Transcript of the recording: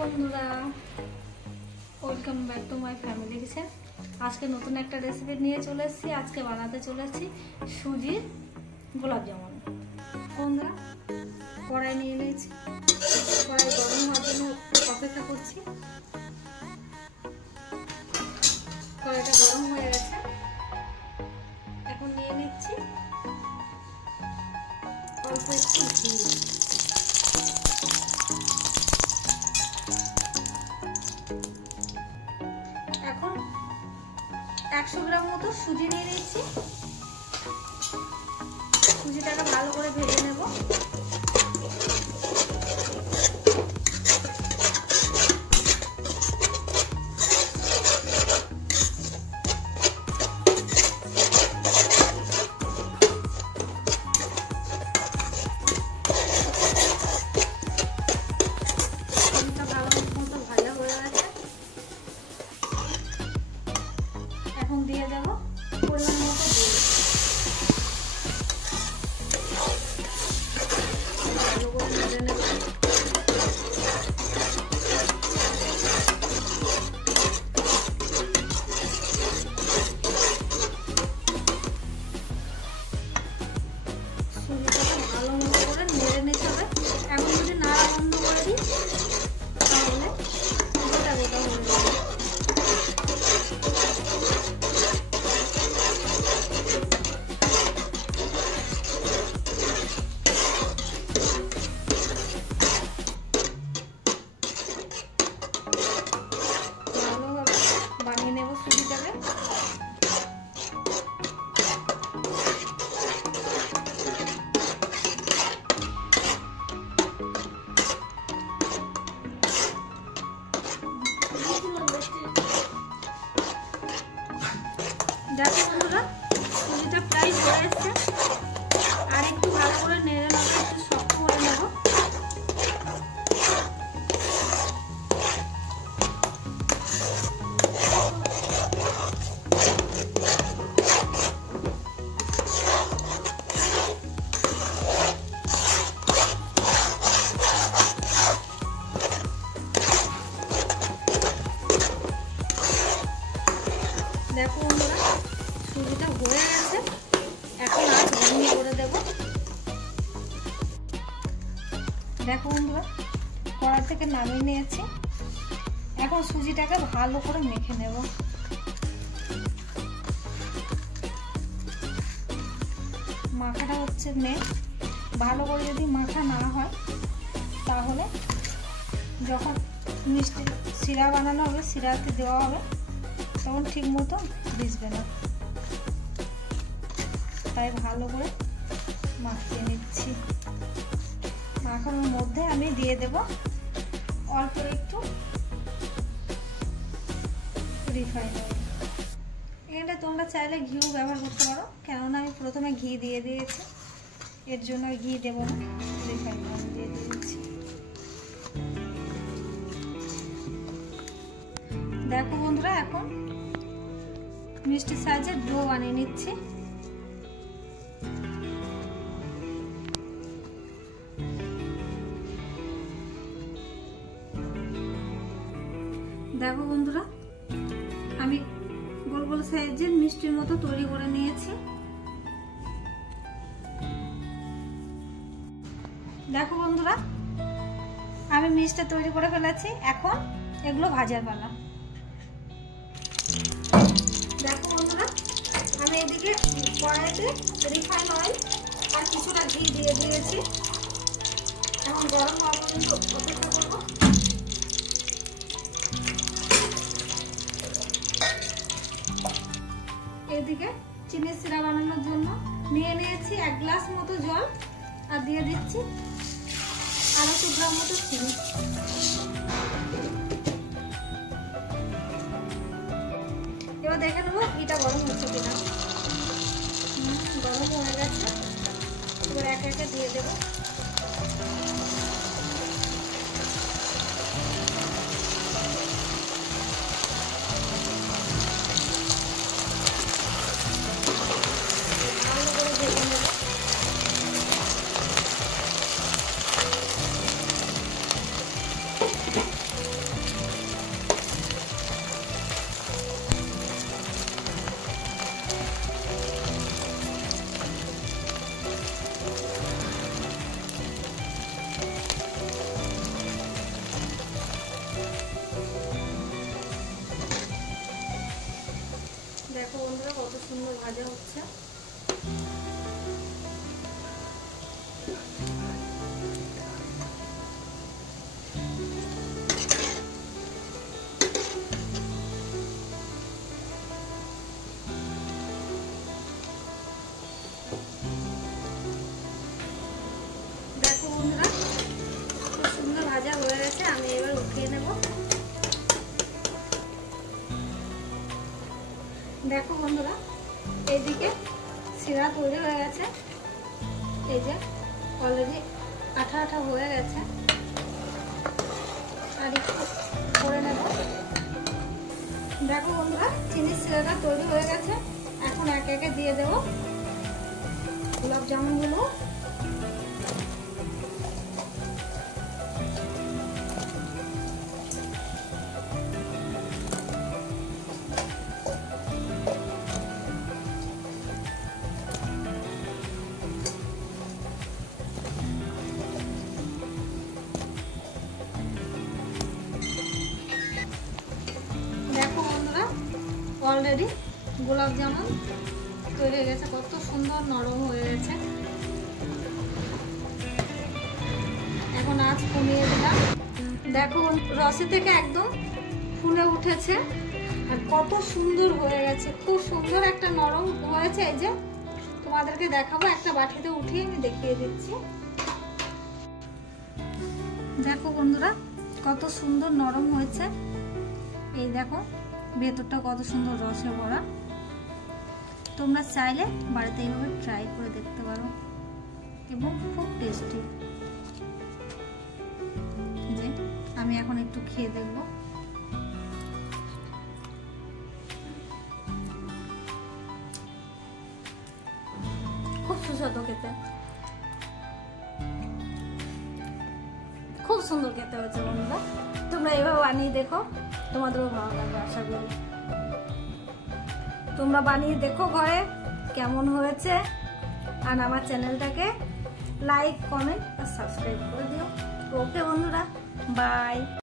বন্ধুরা, welcome back to my family kitchen. আজকে নতুন একটা রেসিপি নিয়ে চলে এসেছি। আজকে বানাতে চলেছি সুজির গোলাপ জামুন। বন্ধুরা, কড়াই নিয়ে নিয়েছি, কড়াই গরম হওয়ার জন্য অপেক্ষা করছি। কড়াইটা গরম হয়ে গেছে, এখন নিয়ে নিচ্ছি অল্প একটু ঘি। এখন 100 গ্রাম মতো সুজি নিয়ে নিচ্ছি। সুজিটাকে ভালো করে ভেজে নেব। এখন দিয়ে দেব পরিমাণ মতো দুধ। ভালো করে ভেজে নেব। সুজিটাকে ভালো মতো করে নেড়ে নিতে হবে। এখন যদি নাড়া বন্ধ করে দিই তাহলে গোটা গোটা হয়ে যাবে। বানিয়ে নেব সুজিটাকে। দেখো বন্ধুরা, সুজিটা প্রায় হয়ে এসছে। আর একটু ভালো করে নেড়ে নেবো, একটু শক্ত করে নেব। দেখো বন্ধুরা, সুজিটা হয়ে গেছে। এখন আর বন্ধ করে দেব। দেখো বন্ধুরা, কড়াই থেকে নামিয়ে নিয়েছি। এখন সুজিটাকে ভালো করে মেখে নেব। মাখাটা হচ্ছে মেন। ভালো করে যদি মাখা না হয় তাহলে যখন মিষ্টি শিরা বানানো হবে, শিরাতে দেওয়া হবে, তখন ঠিক মতো ভিজবে না। তাই ভালো করে মাখিয়ে নিচ্ছি। মাখানোর মধ্যে আমি দিয়ে দেব অল্প একটু রিফাইন অয়েল। এখানে তোমরা চাইলে ঘিও ব্যবহার করতে পারো, কেননা আমি প্রথমে ঘি দিয়ে দিয়েছি, এর জন্য ঘি দেব না, রিফাইন অয়েল দিয়ে দিয়েছি। দেখো বন্ধুরা, এখন মিষ্টি সাইজের ডো বানিয়ে নিচ্ছি। দেখো বন্ধুরা, আমি গোল গোল সাইজের মিষ্টির মতো তৈরি করে নিয়েছি। দেখো বন্ধুরা, আমি মিষ্টি তৈরি করে ফেলেছি। এখন এগুলো ভাজার পালা। দেখো বন্ধুরা, আমি এদিকে কড়াইতে রিফাইন অয়েল আর কিছুটা ঘি দিয়ে দিয়েছি। এখন গরম হওয়া পর্যন্ত অপেক্ষা করব। এদিকে চিনির শিরা বানানোর জন্য নিয়ে নিয়েছি 1 গ্লাস মতো জল, আর দিয়ে দিচ্ছি 250 গ্রাম মতো চিনি। এবার দেখে নেবো ঘিটা গরম হচ্ছে কিনা। গরম হয়ে গেছে। এবার একে একে দিয়ে দেবো। ভালো করে ভেজে নেবো। দেখো দেখো বন্ধুরা কত সুন্দর ভাজা হচ্ছে। দেখো বন্ধুরা খুব সুন্দর ভাজা হয়ে গেছে, আমি এবার উঠিয়ে নেব। দেখো বন্ধুরা এইদিকে শিরা তৈরি হয়ে গেছে, এই যে অলরেডি আঠা আঠা হয়ে গেছে, আর একটু করে নেব। দেখো বন্ধুরা চিনির শিরাটা তৈরি হয়ে গেছে, এখন একে একে দিয়ে দেব গোলাপ জামুনগুলো। দেখো বন্ধুরা অলরেডি গোলাপ জামুন তৈরি হয়ে গেছে, কত সুন্দর নরম হয়ে গেছে। এখন আঁচ কমিয়ে দিলাম। দেখো রসে থেকে একদম ফুলে উঠেছে আর কত সুন্দর হয়ে গেছে, খুব সুন্দর একটা নরম হয়েছে। এই যে তোমাদেরকে দেখাবো, একটা বাটিতে উঠিয়ে আমি দেখিয়ে দিচ্ছি। দেখো বন্ধুরা কত সুন্দর নরম হয়েছে, এই দেখো ভেতরটা কত সুন্দর রসে ভরা। তোমরা চাইলে বাড়িতে এইভাবে ট্রাই করে দেখতে পারো এবং খুব টেস্টি। যে আমি এখন একটু খেয়ে দেখব। খুব সুস্বাদু খেতে, খুব সুন্দর খেতে হয়েছে বন্ধুরা। তোমরা এভাবে বানিয়ে দেখো, তোমাদেরও ভালো লাগবে আশা করি। তোমরা বানিয়ে দেখো ঘরে কেমন হয়েছে, আর আমার চ্যানেলটাকে লাইক, কমেন্ট আর সাবস্ক্রাইব করে দিও। ওকে বন্ধুরা, বাই।